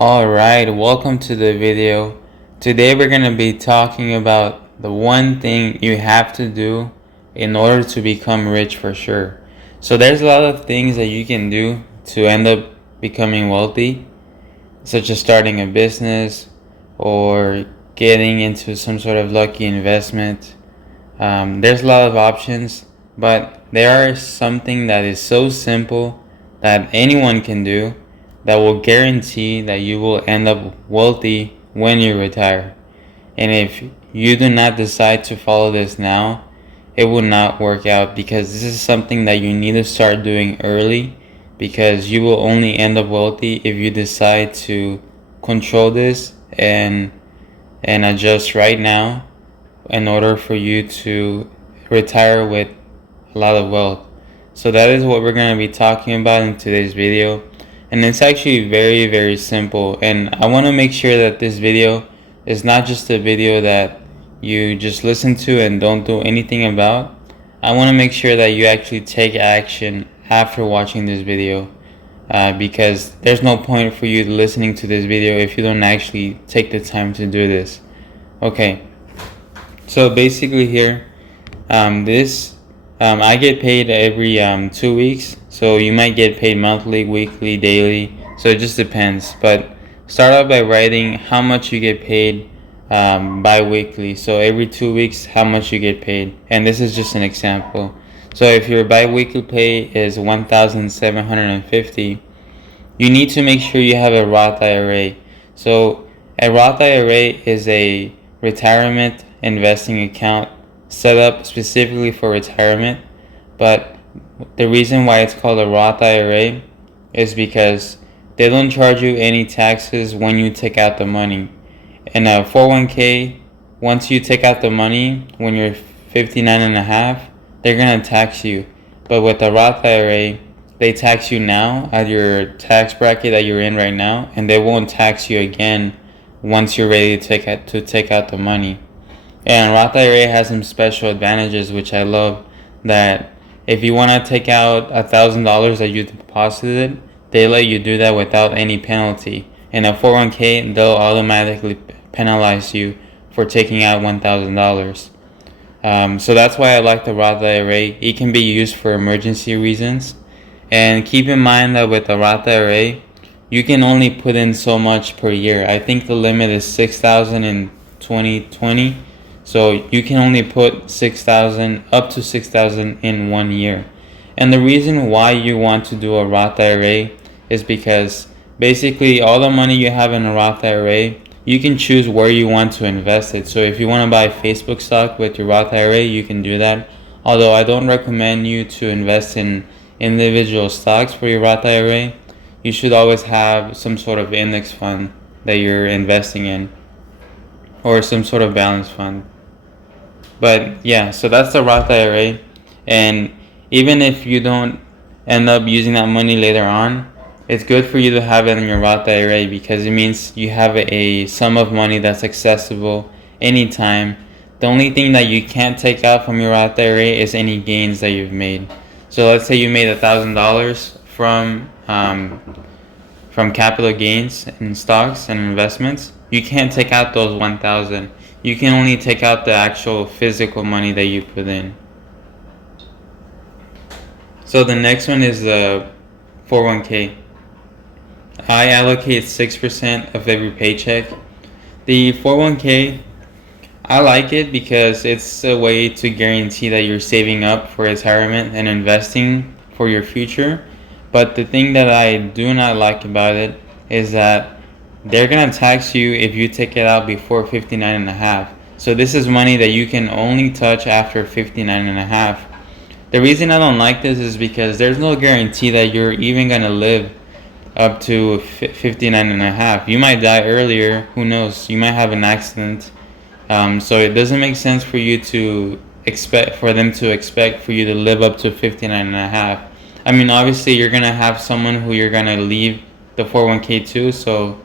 Alright, welcome to the video. Today we're going to be talking about the one thing you have to do in order to become rich for sure. So there's a lot of things that you can do to end up becoming wealthy, such as starting a business or getting into some sort of lucky investment. There's a lot of options, but there are something that is so simple that anyone can do that will guarantee that you will end up wealthy when you retire. And if you do not decide to follow this now, it will not work out, because this is something that you need to start doing early, because you will only end up wealthy if you decide to control this and adjust right now in order for you to retire with a lot of wealth. So that is what we're going to be talking about in today's video. And it's actually very, very simple. And I want to make sure that this video is not just a video that you just listen to and don't do anything about. I want to make sure that you actually take action after watching this video, because there's no point for you listening to this video if you don't actually take the time to do this. Okay, so basically here, I get paid every 2 weeks. So you might get paid monthly, weekly, daily. So it just depends. But start out by writing how much you get paid bi-weekly. So every 2 weeks, how much you get paid. And this is just an example. So if your bi-weekly pay is $1,750, you need to make sure you have a Roth IRA. So a Roth IRA is a retirement investing account set up specifically for retirement. But the reason why it's called a Roth IRA is because they don't charge you any taxes when you take out the money. In a 401k, once you take out the money when you're 59 and a half, they're going to tax you. But with the Roth IRA, they tax you now at your tax bracket that you're in right now, and they won't tax you again once you're ready to take out the money. And Roth IRA has some special advantages, which I love, that if you want to take out $1,000 that you deposited, they let you do that without any penalty. In a 401k, they'll automatically penalize you for taking out $1,000. So that's why I like the Roth IRA. It can be used for emergency reasons. And keep in mind that with the Roth IRA, you can only put in so much per year. I think the limit is $6,000 in 2020. So you can only put $6,000 up to $6,000 in 1 year. And the reason why you want to do a Roth IRA is because basically all the money you have in a Roth IRA, you can choose where you want to invest it. So if you want to buy Facebook stock with your Roth IRA, you can do that. Although I don't recommend you to invest in individual stocks for your Roth IRA. You should always have some sort of index fund that you're investing in, or some sort of balance fund. But yeah, so that's the Roth IRA. And even if you don't end up using that money later on, it's good for you to have it in your Roth IRA, because it means you have a sum of money that's accessible anytime. The only thing that you can't take out from your Roth IRA is any gains that you've made. So let's say you made $1,000 from capital gains in stocks and investments. You can't take out those $1,000. You can only take out the actual physical money that you put in. So the next one is the 401k. I allocate 6% of every paycheck. The 401k, I like it because it's a way to guarantee that you're saving up for retirement and investing for your future. But the thing that I do not like about it is that they're going to tax you if you take it out before 59 and a half. So this is money that you can only touch after 59 and a half. The reason I don't like this is because there's no guarantee that you're even going to live up to 59 and a half. You might die earlier, who knows? You might have an accident. So it doesn't make sense for you to expect for you to live up to 59 and a half. I mean, obviously you're going to have someone who you're going to leave the 401k to. So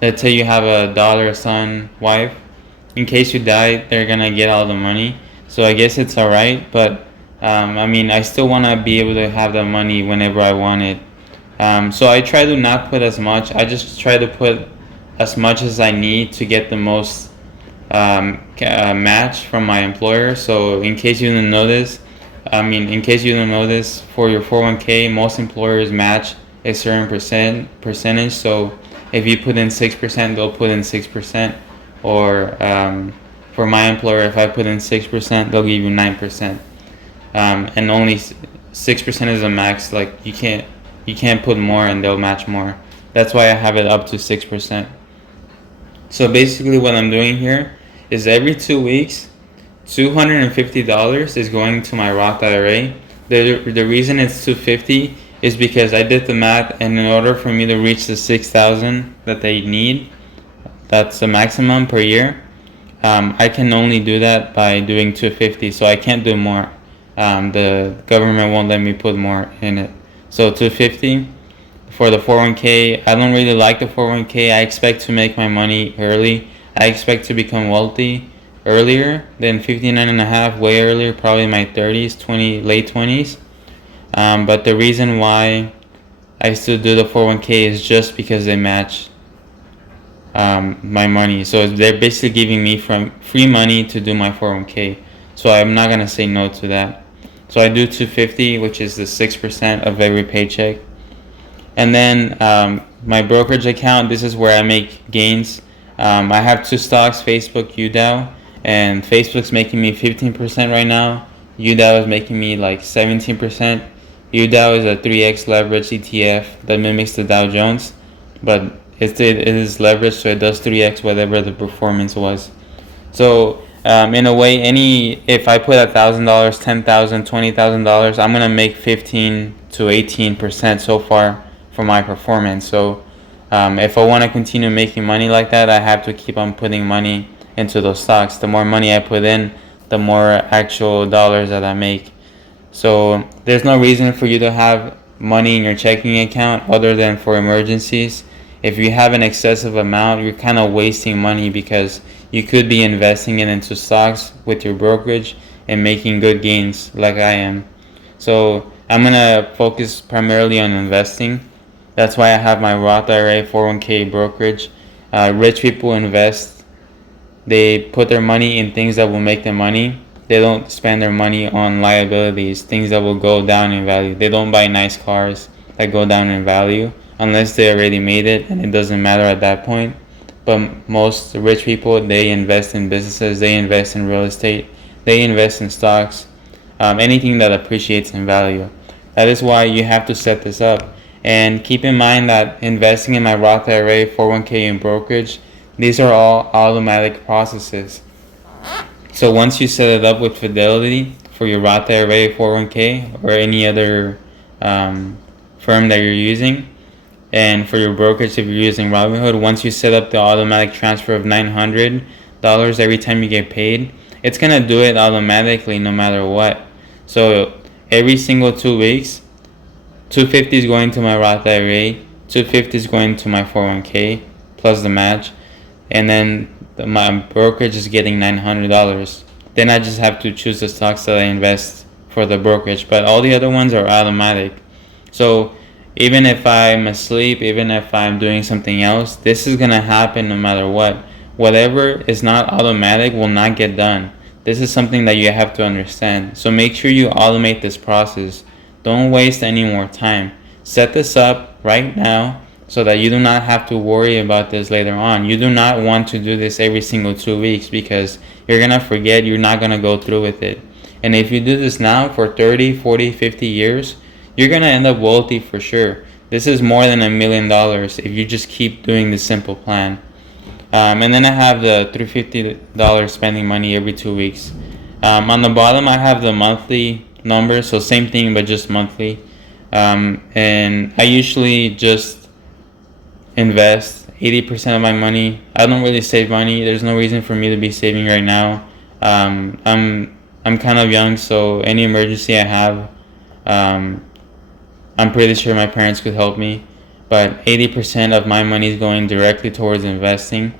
let's say you have a daughter, son, wife. In case you die, they're going to get all the money. So I guess it's alright. But I mean, I still want to be able to have the money whenever I want it. So I try to not put as much. I just try to put as much as I need to get the most match from my employer. So in case you didn't know this, for your 401k, most employers match a certain percentage. So if you put in 6%, they'll put in 6%. Or for my employer, if I put in 6%, they'll give you 9%. And only 6% is the max. Like you can't put more and they'll match more. That's why I have it up to 6%. So basically what I'm doing here is every 2 weeks, $250 is going to my Roth IRA. The reason it's $250 is because I did the math, and in order for me to reach the $6,000 that they need, that's the maximum per year, I can only do that by doing $250, so I can't do more. The government won't let me put more in it. So $250 for the 401k. I don't really like the 401k. I expect to make my money early. I expect to become wealthy earlier than 59 and a half, way earlier, probably in my 30s, late 20s. But the reason why I still do the 401k is just because they match my money. So they're basically giving me free money to do my 401k. So I'm not going to say no to that. So I do $250, which is the 6% of every paycheck. And then my brokerage account, this is where I make gains. I have two stocks, Facebook, UDAO, and Facebook's making me 15% right now. UDAO is making me like 17%. UDAO is a 3x leverage ETF that mimics the Dow Jones, but it is leveraged, so it does 3x whatever the performance was. So in a way, if I put $1,000, $10,000, $20,000, I'm gonna make 15 to 18% so far for my performance. So if I want to continue making money like that, I have to keep on putting money into those stocks. The more money I put in, the more actual dollars that I make. So there's no reason for you to have money in your checking account other than for emergencies. If you have an excessive amount, you're kind of wasting money because you could be investing it into stocks with your brokerage and making good gains like I am. So I'm going to focus primarily on investing. That's why I have my Roth IRA 401k brokerage. Rich people invest. They put their money in things that will make them money. They don't spend their money on liabilities, things that will go down in value. They don't buy nice cars that go down in value unless they already made it, and it doesn't matter at that point. But most rich people, they invest in businesses, they invest in real estate, they invest in stocks, anything that appreciates in value. That is why you have to set this up. And keep in mind that investing in my Roth IRA, 401k, and brokerage, these are all automatic processes. So once you set it up with Fidelity for your Roth IRA, 401k, or any other firm that you're using, and for your brokerage, if you're using Robinhood, once you set up the automatic transfer of $900 every time you get paid, it's going to do it automatically no matter what. So every single 2 weeks, $250 is going to my Roth IRA, $250 is going to my 401k plus the match, and then my brokerage is getting $900. Then I just have to choose the stocks that I invest for the brokerage, but all the other ones are automatic. So even if I'm asleep, even if I'm doing something else, this is going to happen no matter what. Whatever is not automatic will not get done. This is something that you have to understand. So make sure you automate this process. Don't waste any more time. Set this up right now so that you do not have to worry about this later on. You do not want to do this every single 2 weeks because you're going to forget, you're not going to go through with it. And if you do this now for 30, 40, 50 years, you're going to end up wealthy for sure. This is more than $1 million if you just keep doing this simple plan. And then I have the $350 spending money every 2 weeks. On the bottom, I have the monthly number, so same thing, but just monthly. And I usually just invest 80% of my money. I don't really save money. There's no reason for me to be saving right now. I'm kind of young, so any emergency I have, I'm pretty sure my parents could help me. But 80% of my money is going directly towards investing.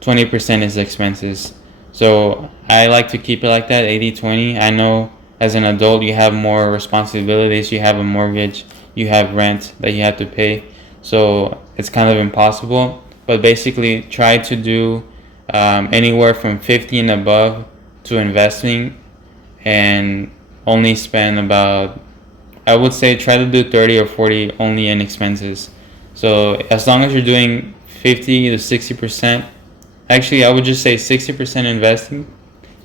20% is expenses. So I like to keep it like that, 80-20. I know as an adult you have more responsibilities. You have a mortgage, you have rent that you have to pay. So it's kind of impossible. But basically, try to do anywhere from 50 and above to investing, and only spend about, I would say, try to do 30 or 40 only in expenses. So as long as you're doing 50 to 60%, actually I would just say 60% investing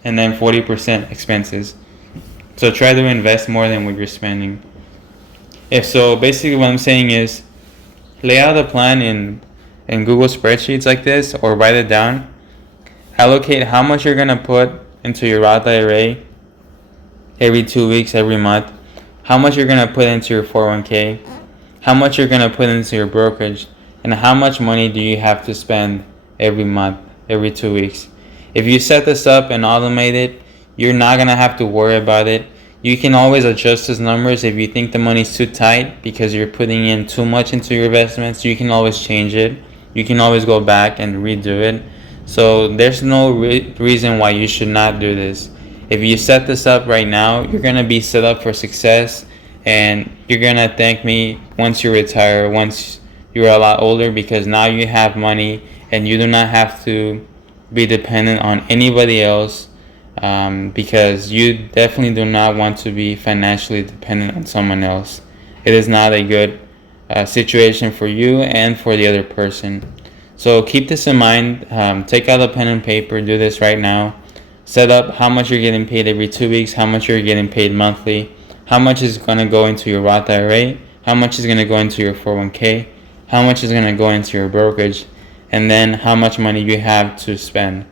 and then 40% expenses. So try to invest more than what you're spending. If so, basically what I'm saying is lay out a plan in Google spreadsheets like this, or write it down. Allocate how much you're gonna put into your Roth IRA every 2 weeks, every month. How much you're gonna put into your 401k. How much you're gonna put into your brokerage, and how much money do you have to spend every month, every 2 weeks. If you set this up and automate it, you're not gonna have to worry about it. You can always adjust those numbers if you think the money's too tight because you're putting in too much into your investments. You can always change it. You can always go back and redo it. So there's no reason why you should not do this. If you set this up right now, you're gonna be set up for success, and you're gonna thank me once you retire, once you're a lot older, because now you have money and you do not have to be dependent on anybody else, because you definitely do not want to be financially dependent on someone else. It is not a good situation for you and for the other person. So keep this in mind. Take out a pen and paper. Do this right now. Set up how much you're getting paid every 2 weeks, how much you're getting paid monthly, how much is going to go into your Roth IRA, how much is going to go into your 401k, how much is going to go into your brokerage, and then how much money you have to spend.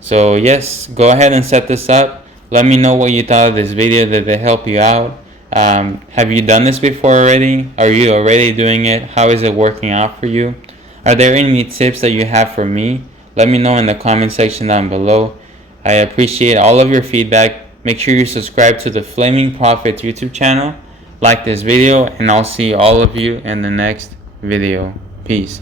So yes, go ahead and set this up. Let me know what you thought of this video. Did it help you out? Have you done this before already? Are you already doing it? How is it working out for you? Are there any tips that you have for me? Let me know in the comment section down below. I appreciate all of your feedback. Make sure you subscribe to the Flaming Profits YouTube channel. Like this video, and I'll see all of you in the next video. Peace.